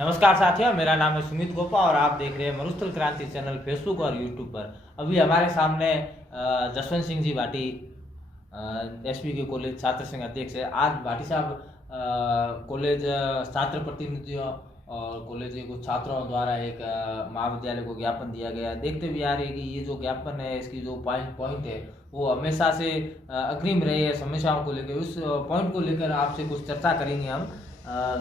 नमस्कार साथियों, मेरा नाम है सुमित गोपा और आप देख रहे हैं मरुस्थल क्रांति चैनल फेसबुक और यूट्यूब पर। अभी हमारे सामने जसवंत सिंह जी भाटी एसपी के कॉलेज छात्र संघ अध्यक्ष है। आज भाटी साहब कॉलेज छात्र प्रतिनिधियों और कॉलेज के कुछ छात्रों द्वारा एक महाविद्यालय को ज्ञापन दिया गया। देखते भी आ रहे हैं कि ये जो ज्ञापन है, इसकी जो पॉइंट है वो हमेशा से अग्रिम रही है समस्याओं को लेकर। उस पॉइंट को लेकर आपसे कुछ चर्चा करेंगे हम,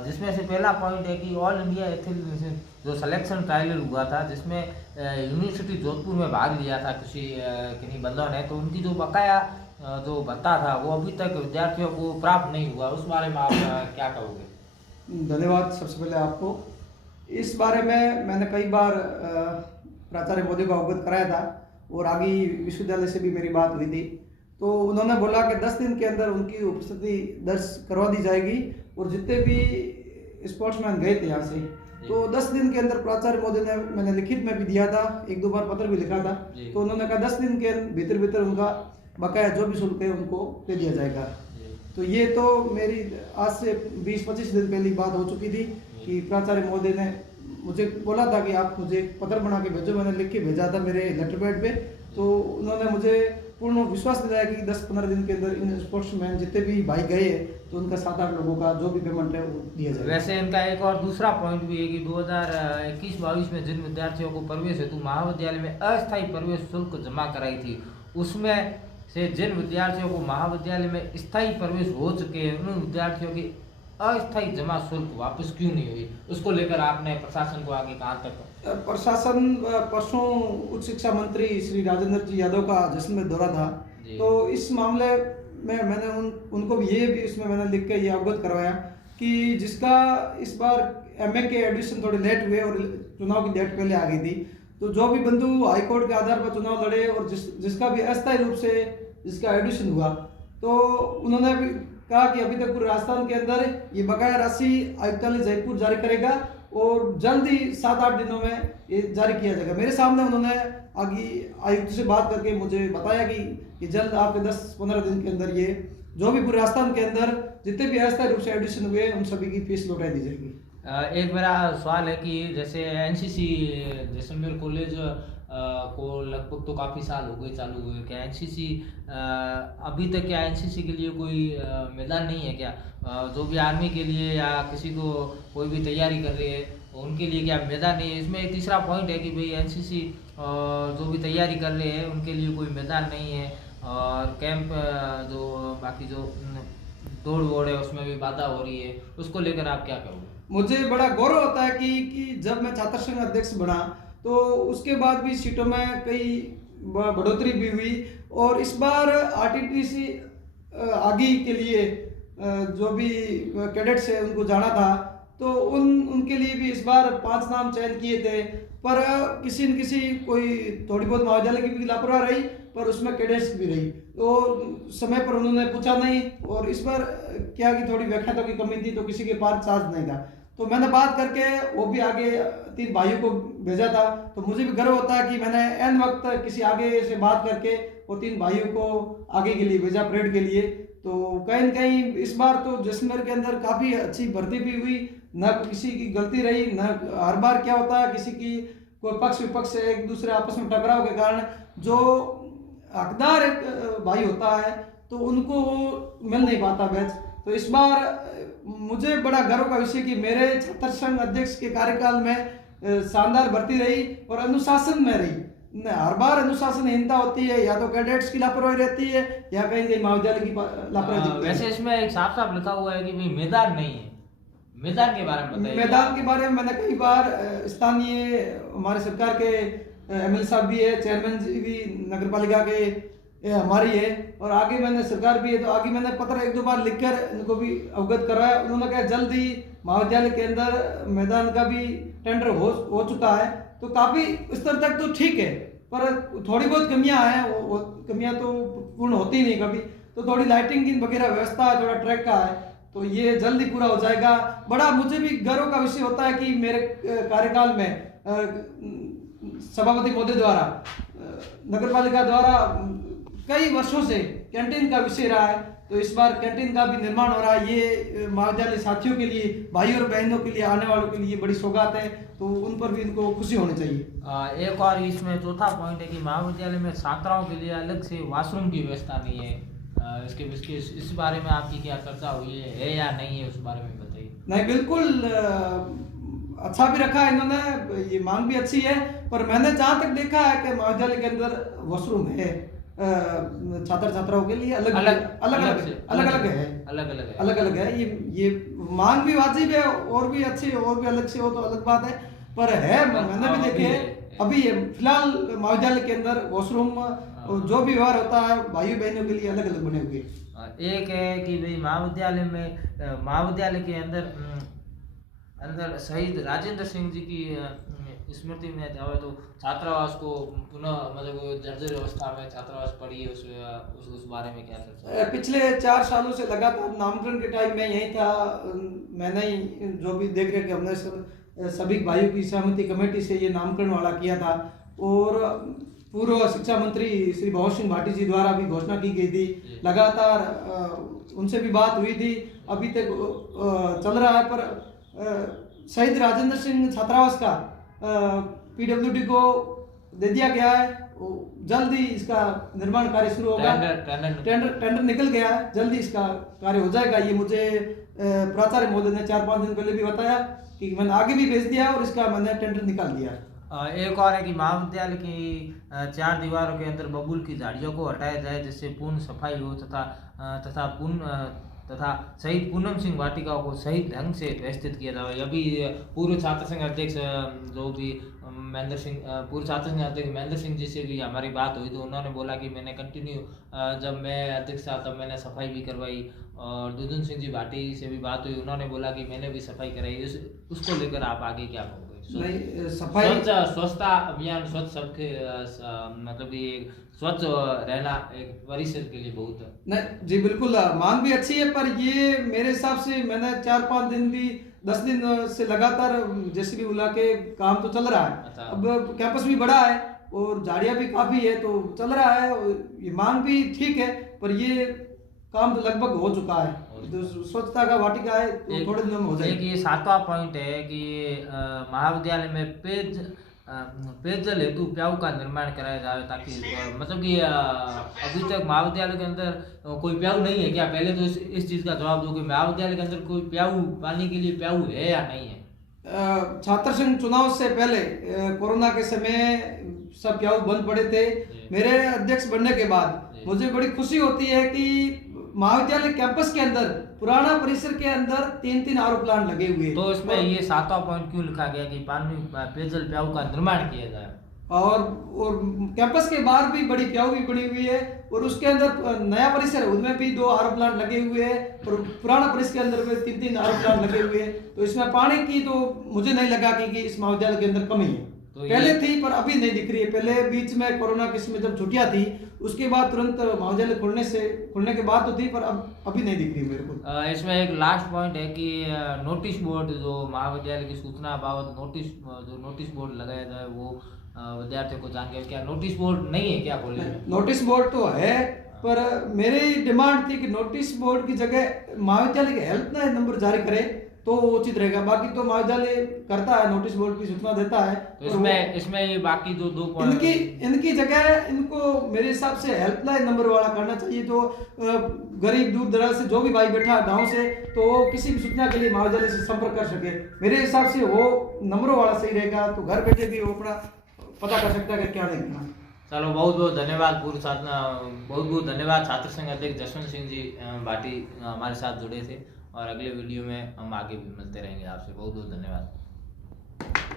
जिसमें से पहला पॉइंट है कि ऑल इंडिया एथलेटिक्स जो सिलेक्शन ट्रायल हुआ था, जिसमें यूनिवर्सिटी जोधपुर में भाग लिया था किन्हीं बंदों ने, तो उनकी जो बकाया जो भत्ता था वो अभी तक विद्यार्थियों को प्राप्त नहीं हुआ। उस बारे में आप क्या कहोगे? धन्यवाद। सबसे पहले आपको इस बारे में मैंने कई बार प्राचार्य मोदी को अवगत कराया था और आगे विश्वविद्यालय से भी मेरी बात हुई थी। तो उन्होंने बोला कि 10 दिन के अंदर उनकी उपस्थिति दर्ज करवा दी जाएगी और जितने भी स्पोर्ट्समैन गए थे यहाँ से, तो 10 दिन के अंदर प्राचार्य मोदी ने, मैंने लिखित में भी दिया था, एक दो बार पत्र भी लिखा था, तो उन्होंने कहा 10 दिन के भीतर उनका बकाया जो भी शुल्क है उनको दे दिया जाएगा। तो ये तो मेरी आज से 20-25 दिन पहले बात हो चुकी थी कि प्राचार्य महोदय ने मुझे बोला था कि आप मुझे पत्र बना के भेजो। मैंने लिख के भेजा था मेरे लेटर पैड पे। तो उन्होंने मुझे पूर्ण विश्वास दिलाया कि 10-15 दिन के अंदर इन स्पोर्ट्समैन जितने भी भाई गए तो उनका 7-8 लोगों का जो भी पेमेंट है वो दिया जाएगा। वैसे इनका एक और दूसरा पॉइंट भी है कि 2021-22 में जिन विद्यार्थियों को प्रवेश हेतु महाविद्यालय में अस्थायी प्रवेश शुल्क जमा कराई थी, उसमें से जिन विद्यार्थियों को महाविद्यालय में स्थायी प्रवेश हो चुके हैं, उन विद्यार्थियों की अस्थायी जमा शुल्क वापस क्यों नहीं हुई? उसको लेकर आपने प्रशासन को आगे कहाँ तक? प्रशासन परसों उच्च शिक्षा मंत्री श्री राजेंद्र जी यादव का जैसलमेर दौरा था, तो इस मामले में मैंने उनको भी ये भी इसमें मैंने लिख के ये अवगत करवाया कि जिसका इस बार एमए के एडमिशन थोड़े लेट हुए और चुनाव की डेट पहले आ गई थी, तो जो भी बंधु हाईकोर्ट के आधार पर चुनाव लड़े और जिसका भी अस्थायी रूप से जिसका एडमिशन हुआ, तो उन्होंने भी कहा कि अभी तक पूरे राजस्थान के अंदर ये बकाया राशि आयुक्तालय जयपुर जारी करेगा और जल्द ही 7-8 दिनों में ये जारी किया जाएगा। मेरे सामने उन्होंने आगे आयुक्त से बात करके मुझे बताया कि जल्द आपके 10-15 दिन के अंदर ये जो भी पूरे राजस्थान के अंदर जितने भी अस्थायी रूप से एडमिशन हुए उन सभी की फीस लौटा दी जाएगी। एक मेरा सवाल है कि जैसे एनसीसी जैसलमेर कॉलेज को लगभग तो काफ़ी साल हो गए चालू हुए, क्या एनसीसी अभी तक क्या एनसीसी के लिए कोई मैदान नहीं है क्या? जो भी आर्मी के लिए या किसी को कोई भी तैयारी कर रहे हैं उनके लिए क्या मैदान नहीं है? इसमें एक तीसरा पॉइंट है कि भाई एनसीसी जो भी तैयारी कर रहे हैं उनके लिए कोई मैदान नहीं है और कैंप जो बाकी जो दौड़ वोड़ है उसमें भी बाधा हो रही है। उसको लेकर आप क्या कहोगे? मुझे बड़ा गौरव होता है कि जब मैं छात्र संघ अध्यक्ष बना तो उसके बाद भी सीटों में कई बढ़ोतरी भी हुई और इस बार आरटीटीसी आगे के लिए जो भी कैडेट्स है उनको जाना था, तो उनके लिए भी इस बार 5 नाम चयन किए थे, पर किसी न किसी कोई थोड़ी बहुत महाविद्यालय की भी लापरवाही रही, पर उसमें कैडेट्स भी रही, तो समय पर उन्होंने पूछा नहीं और इस बार क्या कि थोड़ी व्याख्यातों की कमी थी तो किसी के पास चार्ज नहीं था, तो मैंने बात करके वो भी आगे 3 भाइयों को भेजा था। तो मुझे भी गर्व होता है कि मैंने एन वक्त किसी आगे से बात करके वो 3 भाइयों को आगे के लिए भेजा परेड के लिए। तो कहीं न कहीं इस बार तो जैसलमेर के अंदर काफ़ी अच्छी भर्ती भी हुई, न किसी की गलती रही, न हर बार क्या होता है किसी की कोई पक्ष विपक्ष से एक दूसरे आपस में टकराव के कारण जो हकदार एक भाई होता है तो उनको मिल नहीं पाता बैच। तो इस बार मुझे बड़ा गर्व का विषय कि मेरे छात्र संघ अध्यक्ष के कार्यकाल में शानदार भर्ती रही और अनुशासन में रही। हर बार अनुशासनहीनता होती है, या तो कैडेट्स की लापरवाही रहती है या कहीं कहीं महाविद्यालय की लापरवाही। वैसे इसमें एक साफ साफ लिखा हुआ है कि भाई मैदान नहीं है। मैदान के बारे में बताइए। मैदान के बारे में मैंने कई बार स्थानीय हमारे सरकार के एमएलए साहब भी है, चेयरमैन जी भी नगर पालिका के हमारी है और आगे मैंने सरकार भी है, तो आगे मैंने पत्र 1-2 बार लिखकर इनको भी अवगत कराया। उन्होंने कहा जल्द ही महाविद्यालय के अंदर मैदान का भी टेंडर हो चुका है, तो काफ़ी स्तर तक तो ठीक है, पर थोड़ी बहुत कमियां हैं, वो कमियां तो पूर्ण होती नहीं कभी, तो थोड़ी लाइटिंग की वगैरह व्यवस्था है, थोड़ा ट्रैक का है, तो ये जल्दी पूरा हो जाएगा। बड़ा मुझे भी गर्व का विषय होता है कि मेरे कार्यकाल में सभापति महोदय द्वारा नगर पालिका द्वारा कई वर्षों से कैंटीन का विषय रहा है तो इस बार कैंटीन का भी निर्माण हो रहा है। ये महाविद्यालय साथियों के लिए, भाई और बहनों के लिए, आने वालों के लिए बड़ी सौगात है, तो उन पर भी इनको खुशी होनी चाहिए। एक और इसमें चौथा पॉइंट है कि महाविद्यालय में छात्राओं के लिए अलग से वॉशरूम की व्यवस्था नहीं है। इसके इस बारे में आपकी क्या चर्चा हुई है या नहीं है, उस बारे में बताइए। नहीं, बिल्कुल अच्छा भी रखा है इन्होंने, ये मांग भी अच्छी है, पर मैंने जहाँ तक देखा है कि महाविद्यालय के अंदर वॉशरूम है छात्र छात्राओं के लिए अलग अलग है। ये मांग भी वाजिब है, और भी अच्छी और भी अलग से हो तो अलग बात है, पर है मैंने भी देखे है। अभी फिलहाल महाविद्यालय के अंदर वॉशरूम जो भी व्यवहार होता है भाइयों बहनों के लिए अलग अलग बने हुए। एक है कि भाई महाविद्यालय के अंदर शहीद राजेंद्र सिंह जी की स्मृति में जावे तो छात्रावास को पुनः मतलब जर्जर अवस्था में छात्रावास पड़ी है, उस बारे में क्या चर्चा? पिछले 4 सालों से लगातार नामकरण के टाइम में यही था, मैंने ही जो भी देख रहे कि हमने सभी भाइयों की सहमति कमेटी से ये नामकरण वाला किया था, और पूर्व शिक्षा मंत्री श्री भवन सिंह भाटी जी द्वारा भी घोषणा की गई थी, लगातार उनसे भी बात हुई थी, अभी तक चल रहा है। पर शहीद राजेंद्र सिंह छात्रावास का पीडब्ल्यूडी को दे दिया गया है, जल्द ही इसका निर्माण कार्य शुरू होगा। टेंडर निकल गया है, जल्दी इसका कार्य हो जाएगा। ये मुझे प्राचार्य महोदय ने 4-5 दिन पहले भी बताया कि मैंने आगे भी भेज दिया और इसका मैंने टेंडर निकाल दिया। एक और है कि महाविद्यालय की 4 दीवारों के अंदर बबूल की झाड़ियों को हटाया जाए, जिससे पूर्ण सफाई हो तथा शहीद पूनम सिंह वाटिका को सही ढंग से व्यवस्थित किया जाए। अभी पूर्व छात्र संघ अध्यक्ष जो भी पूर्व छात्र संघ अध्यक्ष महेंद्र सिंह जी से भी हमारी बात हुई, तो उन्होंने बोला कि मैंने कंटिन्यू जब मैं अध्यक्ष था तब मैंने सफाई भी करवाई, और दुदुन सिंह जी भाटी से भी बात हुई, उन्होंने बोला कि मैंने भी सफाई कराई। उसको लेकर आप आगे क्या कहोगे? स्वच्छता अभियान, स्वच्छ सबके मतलब ये स्वच्छ रहना एक परिसर के लिए बहुत है। नहीं जी, बिल्कुल मांग भी अच्छी है, पर ये मेरे हिसाब से मैंने 4-5 दिन भी 10 दिन से लगातार जेसीबी बुला के काम तो चल रहा है। अच्छा। अब कैंपस भी बड़ा है और झाड़ियाँ भी काफी है, तो चल रहा है, ये मांग भी ठीक है, पर ये काम तो लगभग हो चुका है। तो स्वच्छता का वाटिका है तो थोड़े दिनों में हो जाएगा। एक ये 7वां पॉइंट है कि महाविद्यालय में पेयजल हेतु प्याऊ का निर्माण कराया जाए, ताकि मतलब कि अभी तक महाविद्यालय के अंदर कोई प्याऊ नहीं है क्या? पहले तो इस चीज का जवाब दो कि महाविद्यालय के अंदर कोई प्याऊ पानी के लिए प्याऊ है या नहीं है? छात्र संघ चुनाव से पहले कोरोना के समय सब प्याऊ बंद पड़े थे। मेरे अध्यक्ष बनने के बाद मुझे बड़ी खुशी होती है कि महाविद्यालय कैंपस के अंदर पुराना परिसर के अंदर 3-3 आरओ प्लांट लगे हुए। तो इसमें ये 7वां पॉइंट क्यों लिखा गया कि पानी पेयजल प्याऊ का निर्माण किया जाए? और कैंपस के बाहर भी बड़ी प्याऊ भी बनी हुई है, और उसके अंदर नया परिसर है उनमें भी 2 आरओ प्लांट लगे हुए हैं, और पुराना परिसर के अंदर में 3-3 आरओ प्लांट लगे हुए हैं। तो इसमें पानी की तो मुझे नहीं लगा कि इस महाविद्यालय के अंदर कमी है। तो पहले थी पर अभी नहीं दिख रही है। पहले बीच में कोरोना के समय जब छुट्टियां थी, उसके बाद तुरंत महाविद्यालय खोलने के बाद तो थी, पर अब अभी नहीं दिख रही मेरे को। इसमें एक लास्ट पॉइंट है कि नोटिस बोर्ड, जो महाविद्यालय की सूचना बाबत नोटिस बोर्ड लगाया जाए, वो विद्यार्थियों को जानकारी, क्या नोटिस बोर्ड नहीं है क्या कॉलेज में? नोटिस बोर्ड तो है, पर मेरी डिमांड थी कि नोटिस बोर्ड की जगह महाविद्यालय के हेल्पलाइन नंबर जारी करे तो उचित रहेगा। बाकी तो महाविद्यालय करता है, नोटिस बोर्ड की सूचना देता है। तो इसमें ये बाकी जो 2 पॉइंट इनकी जगह इनको मेरे हिसाब से हेल्पलाइन नंबर वाला करना चाहिए, तो गरीब दूर दराज से जो भी भाई बैठा गांव से, तो वो किसी भी सूचना के लिए महाविद्यालय से संपर्क कर सके। मेरे हिसाब से वो नंबरों वाला सही रहेगा, तो घर बैठे भी वो अपना पता कर सकता है कि क्या देखना। चलो, बहुत बहुत धन्यवाद बहुत बहुत धन्यवाद छात्र संघ अध्यक्ष जसवंत सिंह जी भाटी हमारे साथ जुड़े थे, और अगले वीडियो में हम आगे भी मिलते रहेंगे आपसे। बहुत बहुत धन्यवाद।